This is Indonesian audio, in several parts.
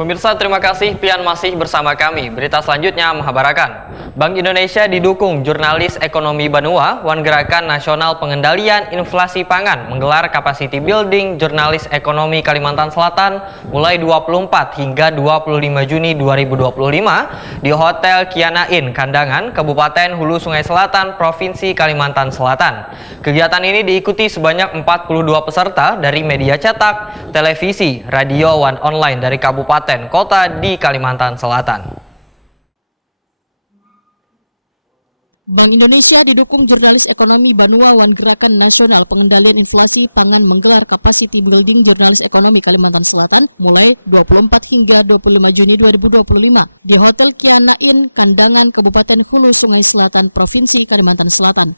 Pemirsa, terima kasih pian masih bersama kami. Berita selanjutnya menghabarkan, Bank Indonesia didukung jurnalis ekonomi Banua, Wan Gerakan Nasional Pengendalian Inflasi Pangan menggelar capacity building jurnalis ekonomi Kalimantan Selatan mulai 24 hingga 25 Juni 2025 di Hotel Kiana Inn, Kandangan, Kabupaten Hulu Sungai Selatan, Provinsi Kalimantan Selatan. Kegiatan ini diikuti sebanyak 42 peserta dari media cetak, televisi, radio, dan online dari kabupaten kota di Kalimantan Selatan. Bank Indonesia didukung jurnalis ekonomi Banua, Wan Gerakan Nasional Pengendalian Inflasi Pangan menggelar capacity building jurnalis ekonomi Kalimantan Selatan mulai 24 hingga 25 Juni 2025 di Hotel Kiana Inn, Kandangan, Kabupaten Hulu Sungai Selatan, Provinsi Kalimantan Selatan.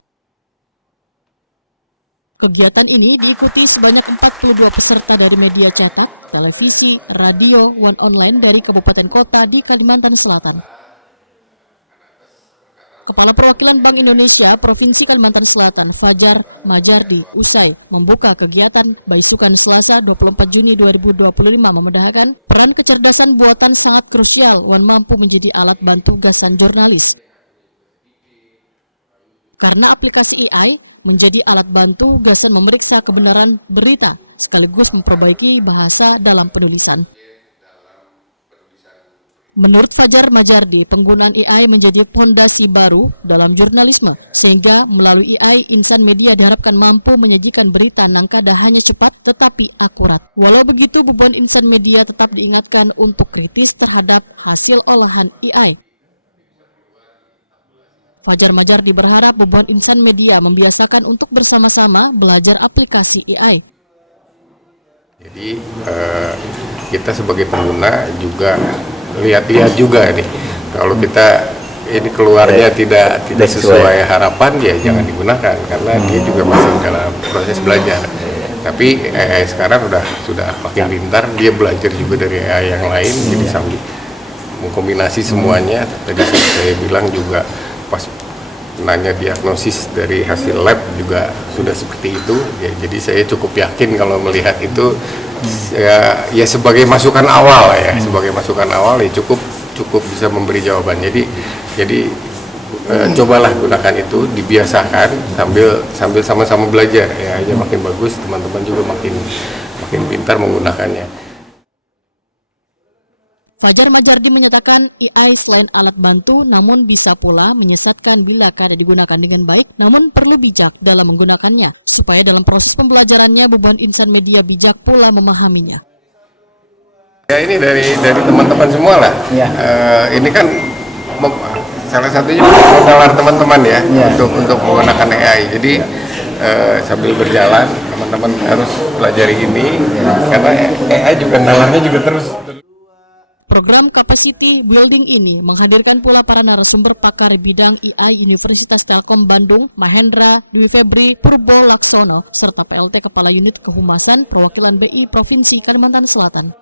Kegiatan ini diikuti sebanyak 42 peserta dari media cetak, televisi, radio, dan online dari kabupaten kota di Kalimantan Selatan. Kepala Perwakilan Bank Indonesia Provinsi Kalimantan Selatan, Fajar Majardi, usai membuka kegiatan Baisukan Selasa 24 Juni 2025 memedahkan peran kecerdasan buatan sangat krusial dan mampu menjadi alat bantu gasan jurnalis. Karena aplikasi AI menjadi alat bantu gasan memeriksa kebenaran berita sekaligus memperbaiki bahasa dalam penulisan. Menurut Fajar Majardi, penggunaan AI menjadi fondasi baru dalam jurnalisme, sehingga melalui AI, insan media diharapkan mampu menyajikan berita nangka dah hanya cepat tetapi akurat. Walau begitu, beban insan media tetap diingatkan untuk kritis terhadap hasil olahan AI. Fajar Majardi berharap beban insan media membiasakan untuk bersama-sama belajar aplikasi AI. Jadi kita sebagai pengguna juga lihat-lihat juga nih, kalau kita ini keluarnya tidak sesuai harapan ya jangan digunakan, karena dia juga masih dalam proses belajar. Tapi AI sekarang sudah makin pintar, dia belajar juga dari AI yang lain, jadi sambil mengkombinasi semuanya. Tadi saya bilang juga pas nanya diagnosis dari hasil lab juga sudah seperti itu ya, jadi saya cukup yakin kalau melihat itu ya sebagai masukan awal ya, sebagai masukan awal ya cukup bisa memberi jawaban. Jadi cobalah gunakan itu, dibiasakan sambil sama-sama belajar ya, aja makin bagus, teman-teman juga makin pintar menggunakannya. Fajar Majardi menyatakan AI selain alat bantu namun bisa pula menyesatkan bila kada digunakan dengan baik, namun perlu bijak dalam menggunakannya supaya dalam proses pembelajarannya beban insan media bijak pula memahaminya. Ya ini dari teman-teman semua lah. Ya. Ini kan salah satunya menalar teman-teman ya, untuk menggunakan AI. Jadi sambil berjalan teman-teman harus pelajari ini karena AI juga nalarnya juga terus. Program capacity building ini menghadirkan pula para narasumber pakar bidang AI Universitas Telkom Bandung, Mahendra Dwi Febri Purbo Laksono, serta PLT Kepala Unit Kehumasan Perwakilan BI Provinsi Kalimantan Selatan.